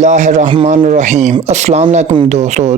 बिस्मिल्लाह रहमान रहीम। अस्सलाम वालेकुम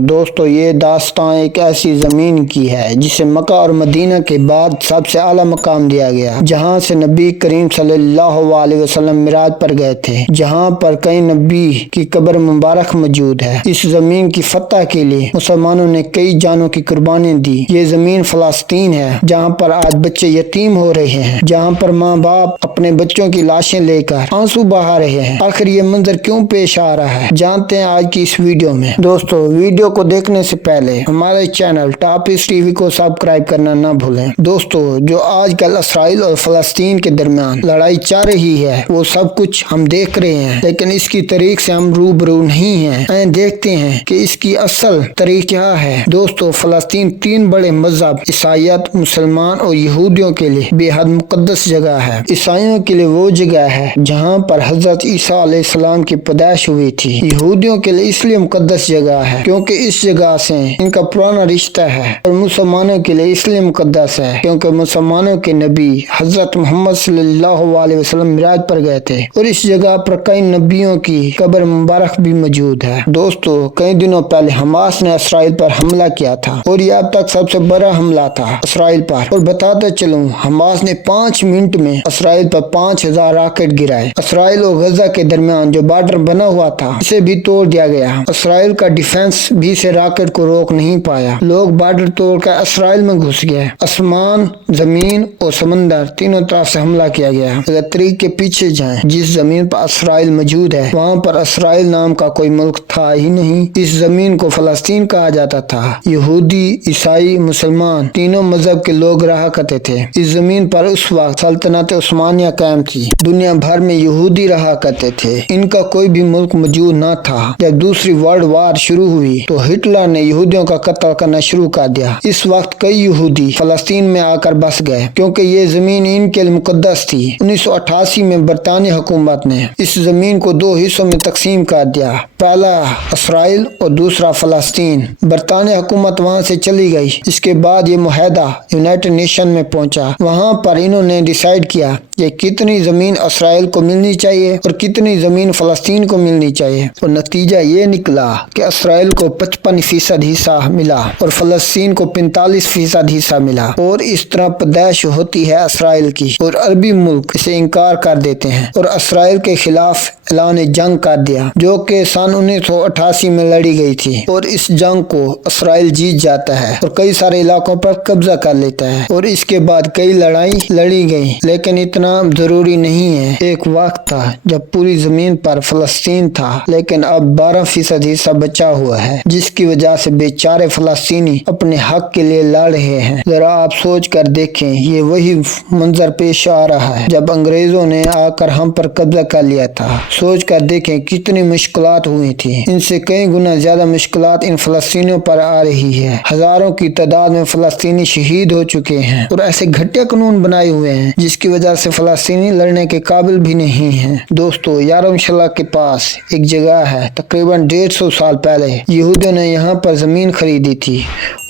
दोस्तों ये दास्तान एक ऐसी ज़मीन की है जिसे मक्का और मदीना के बाद सबसे आला मकाम दिया गया, जहाँ से नबी करीम सल्लल्लाहु अलैहि वसल्लम मिराज पर गए थे, जहाँ पर कई नबी की कब्र मुबारक मौजूद है। इस ज़मीन की फतह के लिए मुसलमानों ने कई जानों की कुर्बानी दी। ये ज़मीन फ़लस्तीन है, जहाँ पर आज बच्चे यतीम हो रहे हैं, जहाँ पर माँ बाप अपने बच्चों की लाशें लेकर आंसू बहा रहे हैं। आखिर ये मंजर क्यों पेश आ रहा है, जानते हैं आज की इस वीडियो में। दोस्तों वीडियो को देखने से पहले हमारे चैनल टॉप ईस्ट टीवी को सब्सक्राइब करना ना भूलें। दोस्तों जो आजकल इसराइल और फलस्तीन के दरमियान लड़ाई चल रही है वो सब कुछ हम देख रहे हैं, लेकिन इसकी तारीख से हम रूबरू नहीं हैं। देखते हैं कि इसकी असल तारीख क्या है। दोस्तों फलस्तीन तीन बड़े मजहब ईसाइयत, मुसलमान और यहूदियों के लिए बेहद मुकद्दस जगह है। ईसाइयों के लिए वो जगह है जहाँ पर हजरत ईसा अलैहिस्सलाम की पैदाइश हुई थी। यहूदियों के लिए इसलिए मुकद्दस जगह है क्योंकि इस जगह से इनका पुराना रिश्ता है, और मुसलमानों के लिए इसलिए मुकद्दस है क्योंकि मुसलमानों के नबी हजरत मोहम्मद सल्लल्लाहु अलैहि वसल्लम मिराज पर गए थे, और इस जगह पर कई नबियों की कब्र मुबारक भी मौजूद है। दोस्तों कई दिनों पहले हमास ने इसराइल पर हमला किया था, और यह अब तक सबसे बड़ा हमला था इसराइल पर। और बताते चलूं, हमास ने 5 मिनट में इसराइल पर 5000 रॉकेट गिराए। इसराइल और गजा के दरमियान जो बॉर्डर बना हुआ था इसे भी तोड़ दिया गया। इसराइल का डिफेंस भी से रॉकेट को रोक नहीं पाया। लोग बॉर्डर तोड़कर इसराइल में घुस गए। आसमान, जमीन और समंदर तीनों तरफ से हमला किया गया। अगर तरीक के पीछे जाएं, जिस जमीन पर इसराइल मौजूद है वहाँ पर इसराइल नाम का कोई मुल्क था ही नहीं। इस जमीन को फलस्तीन कहा जाता था। यहूदी, ईसाई, मुसलमान तीनों मजहब के लोग रहा करते थे। इस जमीन पर उस वक्त सल्तनत उस्मानिया कायम थी। दुनिया भर में यहूदी रहा करते थे। इनका कोई भी मुल्क मौजूद न था। जब दूसरी वर्ल्ड वार शुरू हुई तो हिटलर ने यहूदियों का कत्ल करना शुरू कर दिया। इस वक्त कई यहूदी फलस्तीन में आकर बस गए क्योंकि ये जमीन इनके लिए मुकद्दस थी। 1988 में बरतानी हुकूमत ने इस जमीन को 2 हिस्सों में तकसीम कर दिया, पहला इसराइल और दूसरा फलस्तीन। बरतानी हुकूमत वहाँ से चली गई। इसके बाद ये मुआहदा यूनाइटेड नेशन में पहुंचा। वहाँ पर इन्होंने डिसाइड किया कि कितनी जमीन इसराइल को मिलनी चाहिए और कितनी जमीन फलस्तीन को मिलनी चाहिए, और नतीजा ये निकला कि इसराइल को 55% हिस्सा मिला और फलस्तीन को 45% हिस्सा मिला। और इस तरह पैदाइश होती है इसराइल की, और अरबी मुल्क इसे इनकार कर देते हैं और इसराइल के खिलाफ ऐलान जंग कर दिया, जो कि सन 1988 में लड़ी गई थी। और इस जंग को इसराइल जीत जाता है और कई सारे इलाकों पर कब्जा कर लेता है। और इसके बाद कई लड़ाई लड़ी गई, लेकिन इतना जरूरी नहीं है। एक वक्त था जब पूरी जमीन पर फलस्तीन था, लेकिन अब 12% हिस्सा बचा हुआ है, जिसकी वजह से बेचारे फलस्तीनी अपने हक के लिए लड़ रहे हैं। जरा आप सोच कर देखें, ये वही मंजर पेश आ रहा है जब अंग्रेजों ने आकर हम पर कब्जा कर लिया था। सोच कर देखें कितनी मुश्किलात हुई थी। इनसे कई गुना ज्यादा मुश्किलात इन फलस्तीनियों पर आ रही है। हजारों की तादाद में फलस्तीनी शहीद हो चुके हैं, और ऐसे घटिया कानून बनाए हुए हैं जिसकी वजह से फलस्तीनी लड़ने के काबिल भी नहीं है। दोस्तों यारमशला के पास एक जगह है, तकरीबन 150 साल पहले यहूदियों ने यहाँ पर जमीन खरीदी थी,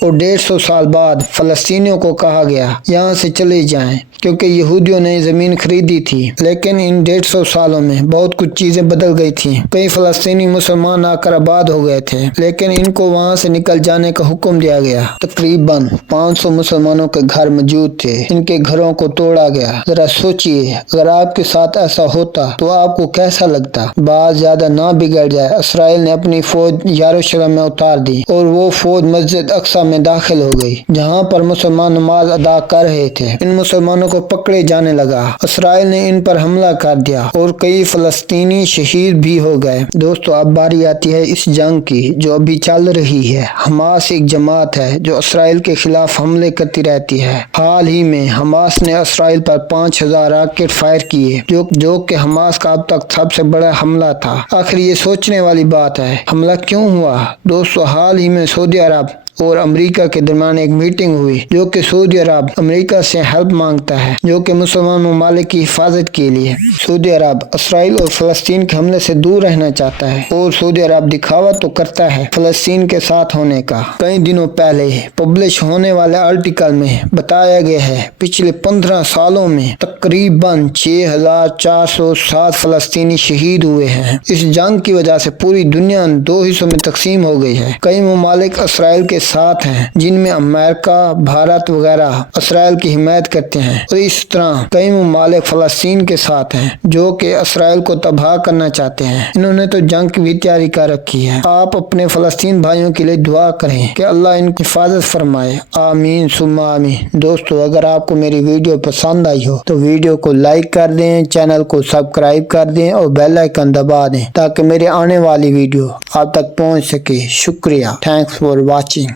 और 150 साल बाद फलस्तीनियों को कहा गया यहाँ से चले जाएं, क्योंकि यहूदियों ने जमीन खरीदी थी। लेकिन इन 150 सालों में बहुत कुछ चीजें बदल गई थी। कई फलस्तीनी मुसलमान आकर आबाद हो गए थे, लेकिन इनको वहाँ से निकल जाने का हुक्म दिया गया। तकरीबन 500 मुसलमानों के घर मौजूद थे, इनके घरों को तोड़ा गया। जरा सोचिए अगर आपके साथ ऐसा होता तो आपको कैसा लगता। बात ज्यादा ना बिगड़ जाए, इसराइल ने अपनी फौज यरूशलेम में उतार दी, और वो फौज मस्जिद अक्सा में दाखिल हो गई, जहाँ पर मुसलमान नमाज अदा कर रहे थे। इन मुसलमानों को पकड़े जाने लगा। इसराइल ने इन पर हमला कर दिया और कई फलस्तीनी शहीद भी हो गए। दोस्तों अब बारी आती है इस जंग की जो अभी चल रही है। हमास एक जमात है जो इसराइल के खिलाफ हमले करती रहती है। हाल ही में हमास ने इसराइल पर 5000 रॉकेट फायर किए, जो कि हमास का अब तक सबसे बड़ा हमला था। आखिर ये सोचने वाली बात है, हमला क्यों हुआ। दोस्तों हाल ही में सऊदी अरब और अमेरिका के दरमियान एक मीटिंग हुई जो कि सऊदी अरब अमेरिका से हेल्प मांगता है जो कि मुसलमान ममालिक की हिफाजत के लिए। सऊदी अरब इसराइल और फलस्तीन के हमले से दूर रहना चाहता है और सऊदी अरब दिखावा तो करता है फलस्तीन के साथ होने का। कई दिनों पहले पब्लिश होने वाले आर्टिकल में बताया गया है पिछले 15 सालों में तकरीबन 6407 फलस्तीनी शहीद हुए हैं। इस जंग की वजह से पूरी दुनिया दो हिस्सों में तकसीम हो गई है। कई ममालिक इसराइल के साथ हैं जिनमें अमेरिका, भारत वगैरह इसराइल की हिमायत करते हैं और इस तरह कई ममालिक फलस्तीन के साथ हैं जो कि इसराइल को तबाह करना चाहते हैं। इन्होंने तो जंग की भी तैयारी कर रखी है। आप अपने फलस्तीन भाइयों के लिए दुआ करें कि अल्लाह इनकी हिफाजत फरमाए। आमीन सुम्मा आमीन। दोस्तों, अगर आपको मेरी वीडियो पसंद आई हो तो वीडियो को लाइक कर दें, चैनल को सब्सक्राइब कर दें और बेल आइकन दबा दें ताकि मेरे आने वाली वीडियो आप तक पहुंच सके। शुक्रिया। Thanks for watching.